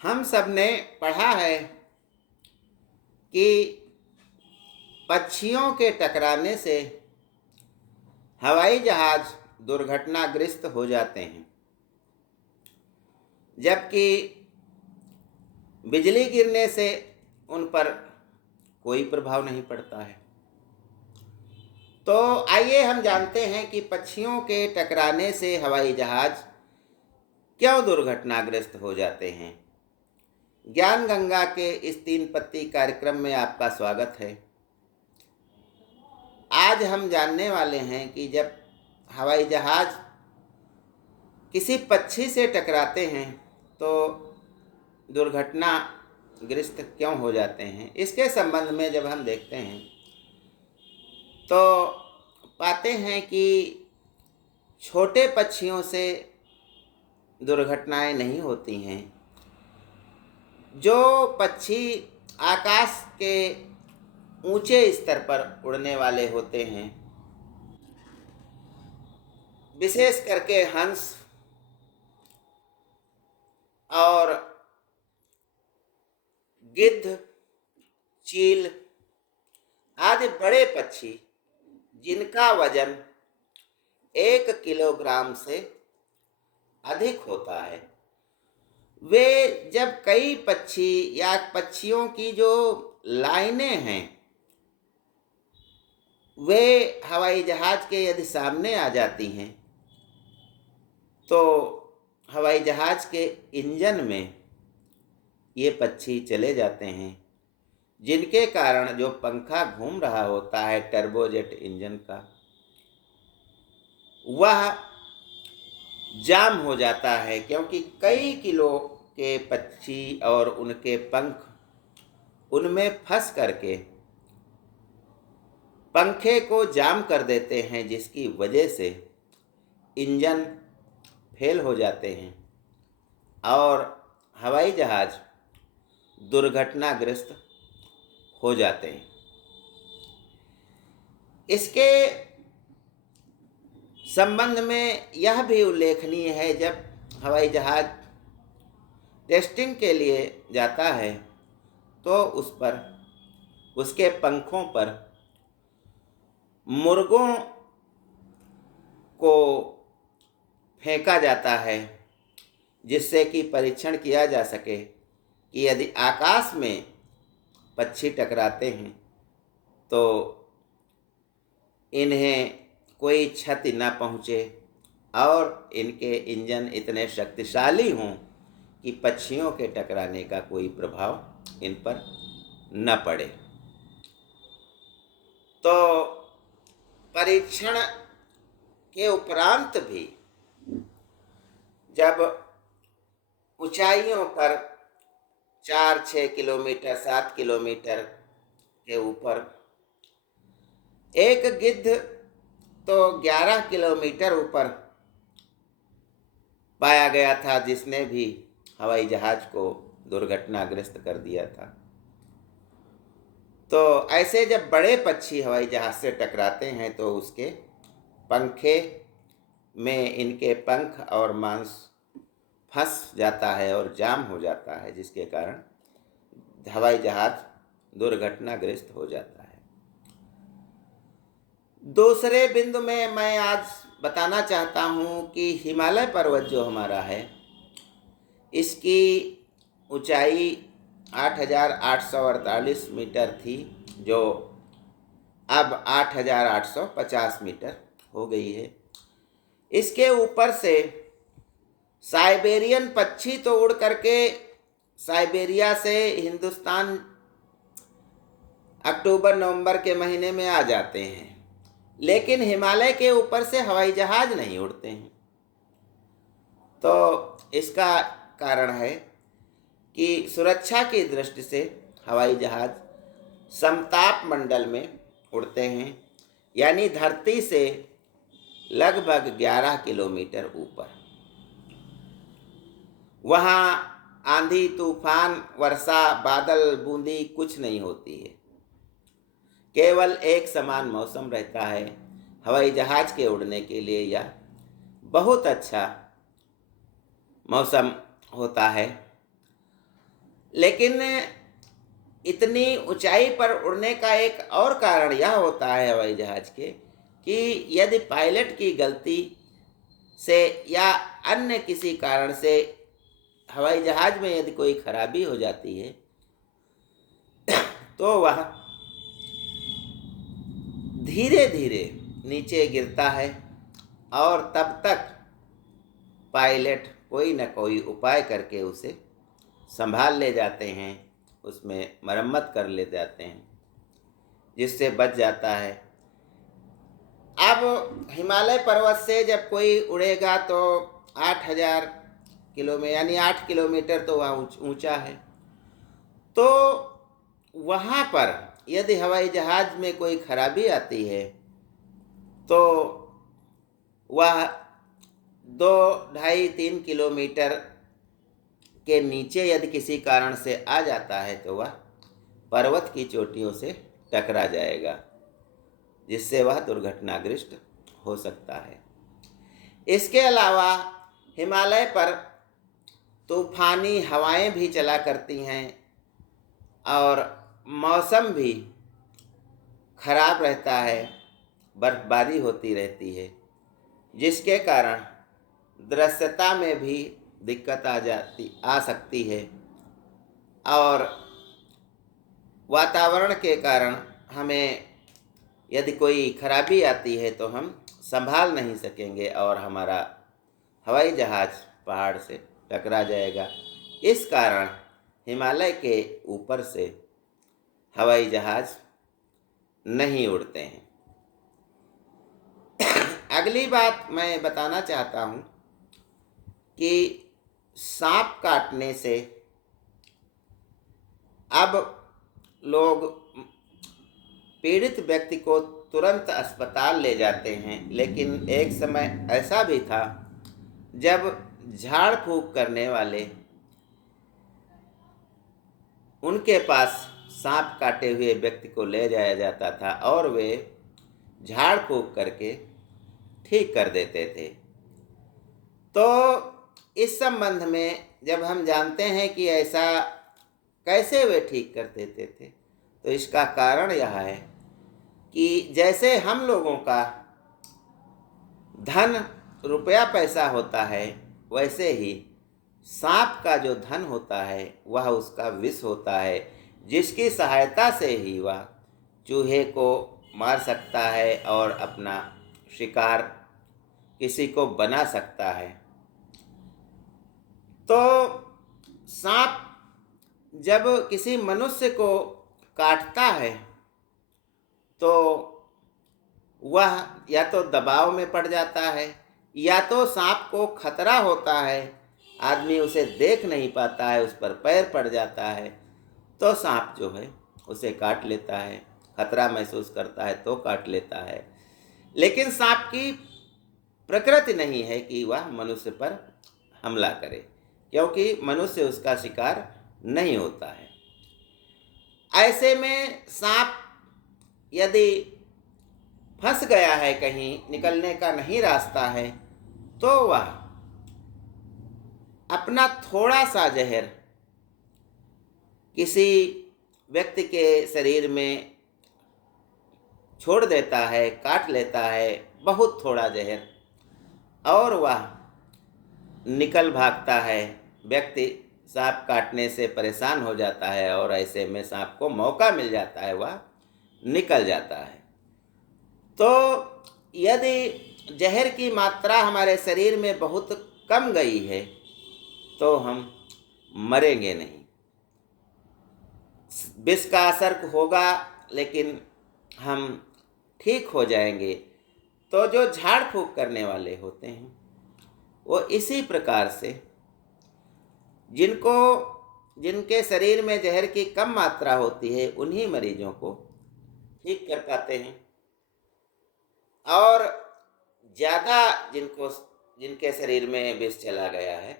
हम सब ने पढ़ा है कि पक्षियों के टकराने से हवाई जहाज दुर्घटनाग्रस्त हो जाते हैं, जबकि बिजली गिरने से उन पर कोई प्रभाव नहीं पड़ता है। तो आइए हम जानते हैं कि पक्षियों के टकराने से हवाई जहाज क्यों दुर्घटनाग्रस्त हो जाते हैं। ज्ञान गंगा के इस 3 पत्ती कार्यक्रम में आपका स्वागत है। आज हम जानने वाले हैं कि जब हवाई जहाज किसी पक्षी से टकराते हैं तो दुर्घटनाग्रस्त क्यों हो जाते हैं। इसके संबंध में जब हम देखते हैं तो पाते हैं कि छोटे पक्षियों से दुर्घटनाएं नहीं होती हैं। जो पक्षी आकाश के ऊंचे स्तर पर उड़ने वाले होते हैं, विशेष करके हंस और गिद्ध, चील आदि बड़े पक्षी जिनका वजन 1 किलोग्राम से अधिक होता है, वे जब कई पक्षी या पक्षियों की जो लाइनें हैं वे हवाई जहाज के यदि सामने आ जाती हैं तो हवाई जहाज के इंजन में ये पक्षी चले जाते हैं, जिनके कारण जो पंखा घूम रहा होता है टर्बोजेट इंजन का, वह जाम हो जाता है, क्योंकि कई किलो के पक्षी और उनके पंख उनमें फंस करके पंखे को जाम कर देते हैं, जिसकी वजह से इंजन फेल हो जाते हैं और हवाई जहाज दुर्घटनाग्रस्त हो जाते हैं। इसके संबंध में यह भी उल्लेखनीय है, जब हवाई जहाज टेस्टिंग के लिए जाता है तो उस पर उसके पंखों पर मुर्गों को फेंका जाता है, जिससे कि परीक्षण किया जा सके कि यदि आकाश में पक्षी टकराते हैं तो इन्हें कोई क्षति न पहुँचे और इनके इंजन इतने शक्तिशाली हों कि पक्षियों के टकराने का कोई प्रभाव इन पर न पड़े। तो परीक्षण के उपरांत भी जब ऊंचाइयों पर 4-6 किलोमीटर 7 किलोमीटर के ऊपर एक गिद्ध तो 11 किलोमीटर ऊपर पाया गया था, जिसने भी हवाई जहाज को दुर्घटनाग्रस्त कर दिया था। तो ऐसे जब बड़े पक्षी हवाई जहाज से टकराते हैं तो उसके पंखे में इनके पंख और मांस फंस जाता है और जाम हो जाता है, जिसके कारण हवाई जहाज दुर्घटनाग्रस्त हो जाता है। दूसरे बिंदु में मैं आज बताना चाहता हूँ कि हिमालय पर्वत जो हमारा है, इसकी ऊंचाई 8,848 मीटर थी, जो अब 8,850 मीटर हो गई है। इसके ऊपर से साइबेरियन पक्षी तो उड़ करके साइबेरिया से हिंदुस्तान अक्टूबर नवंबर के महीने में आ जाते हैं, लेकिन हिमालय के ऊपर से हवाई जहाज नहीं उड़ते हैं। तो इसका कारण है कि सुरक्षा की दृष्टि से हवाई जहाज समताप मंडल में उड़ते हैं, यानी धरती से लगभग 11 किलोमीटर ऊपर। वहाँ आंधी तूफान वर्षा बादल बूंदी कुछ नहीं होती है, केवल एक समान मौसम रहता है। हवाई जहाज के उड़ने के लिए यह बहुत अच्छा मौसम होता है। लेकिन इतनी ऊंचाई पर उड़ने का एक और कारण यह होता है हवाई जहाज के कि यदि पायलट की गलती से या अन्य किसी कारण से हवाई जहाज में यदि कोई खराबी हो जाती है तो वह धीरे धीरे नीचे गिरता है और तब तक पायलट कोई न कोई उपाय करके उसे संभाल ले जाते हैं, उसमें मरम्मत कर ले जाते हैं, जिससे बच जाता है। अब हिमालय पर्वत से जब कोई उड़ेगा तो 8,000 किलोमीटर यानी 8 किलोमीटर तो वह ऊंचा है। तो वहाँ पर यदि हवाई जहाज में कोई खराबी आती है तो वह 2, 2.5, 3 किलोमीटर के नीचे यदि किसी कारण से आ जाता है तो वह पर्वत की चोटियों से टकरा जाएगा, जिससे वह दुर्घटनाग्रस्त हो सकता है। इसके अलावा हिमालय पर तूफानी हवाएं भी चला करती हैं और मौसम भी खराब रहता है, बर्फबारी होती रहती है, जिसके कारण दृश्यता में भी दिक्कत आ सकती है और वातावरण के कारण हमें यदि कोई खराबी आती है तो हम संभाल नहीं सकेंगे और हमारा हवाई जहाज पहाड़ से टकरा जाएगा। इस कारण हिमालय के ऊपर से हवाई जहाज नहीं उड़ते हैं। अगली बात मैं बताना चाहता हूँ कि सांप काटने से अब लोग पीड़ित व्यक्ति को तुरंत अस्पताल ले जाते हैं, लेकिन एक समय ऐसा भी था जब झाड़ फूंक करने वाले उनके पास सांप काटे हुए व्यक्ति को ले जाया जाता था और वे झाड़ फूंक करके ठीक कर देते थे। तो इस संबंध में जब हम जानते हैं कि ऐसा कैसे वे ठीक कर देते थे, तो इसका कारण यह है कि जैसे हम लोगों का धन रुपया पैसा होता है, वैसे ही सांप का जो धन होता है वह उसका विष होता है, जिसकी सहायता से ही वह चूहे को मार सकता है और अपना शिकार किसी को बना सकता है। तो सांप जब किसी मनुष्य को काटता है तो वह या तो दबाव में पड़ जाता है या तो सांप को खतरा होता है, आदमी उसे देख नहीं पाता है, उस पर पैर पड़ जाता है तो सांप जो है उसे काट लेता है, खतरा महसूस करता है तो काट लेता है। लेकिन सांप की प्रकृति नहीं है कि वह मनुष्य पर हमला करे, क्योंकि मनुष्य उसका शिकार नहीं होता है। ऐसे में सांप यदि फंस गया है, कहीं निकलने का नहीं रास्ता है, तो वह अपना थोड़ा सा जहर किसी व्यक्ति के शरीर में छोड़ देता है, काट लेता है बहुत थोड़ा जहर, और वह निकल भागता है। व्यक्ति सांप काटने से परेशान हो जाता है और ऐसे में सांप को मौका मिल जाता है, वह निकल जाता है। तो यदि जहर की मात्रा हमारे शरीर में बहुत कम गई है तो हम मरेंगे नहीं, विष का असर होगा लेकिन हम ठीक हो जाएंगे। तो जो झाड़ फूंक करने वाले होते हैं वो इसी प्रकार से जिनके शरीर में जहर की कम मात्रा होती है उन्हीं मरीजों को ठीक कर पाते हैं, और ज़्यादा जिनके शरीर में विष चला गया है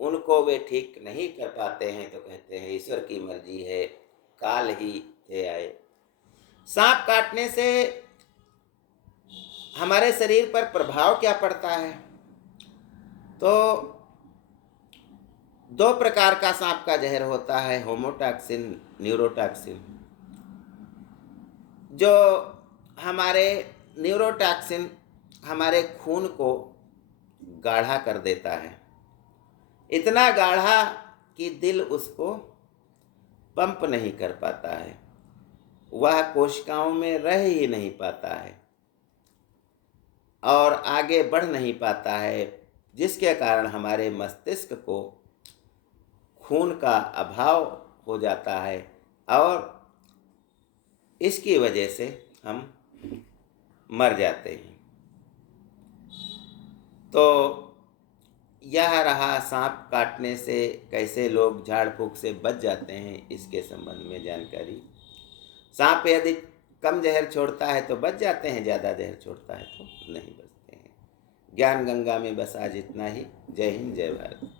उनको वे ठीक नहीं कर पाते हैं, तो कहते हैं ईश्वर की मर्जी है, काल ही थे आए। सांप काटने से हमारे शरीर पर प्रभाव क्या पड़ता है? तो दो प्रकार का सांप का जहर होता है, होमोटॉक्सिन, न्यूरोटॉक्सिन। जो हमारे न्यूरोटॉक्सिन हमारे खून को गाढ़ा कर देता है, इतना गाढ़ा कि दिल उसको पंप नहीं कर पाता है, वह कोशिकाओं में रह ही नहीं पाता है और आगे बढ़ नहीं पाता है, जिसके कारण हमारे मस्तिष्क को खून का अभाव हो जाता है और इसकी वजह से हम मर जाते हैं। तो यह रहा सांप काटने से कैसे लोग झाड़ फूँक से बच जाते हैं, इसके संबंध में जानकारी। सांप यदि कम जहर छोड़ता है तो बच जाते हैं, ज़्यादा जहर छोड़ता है तो नहीं बचते हैं। ज्ञान गंगा में बस आज इतना ही। जय हिंद, जय भारत।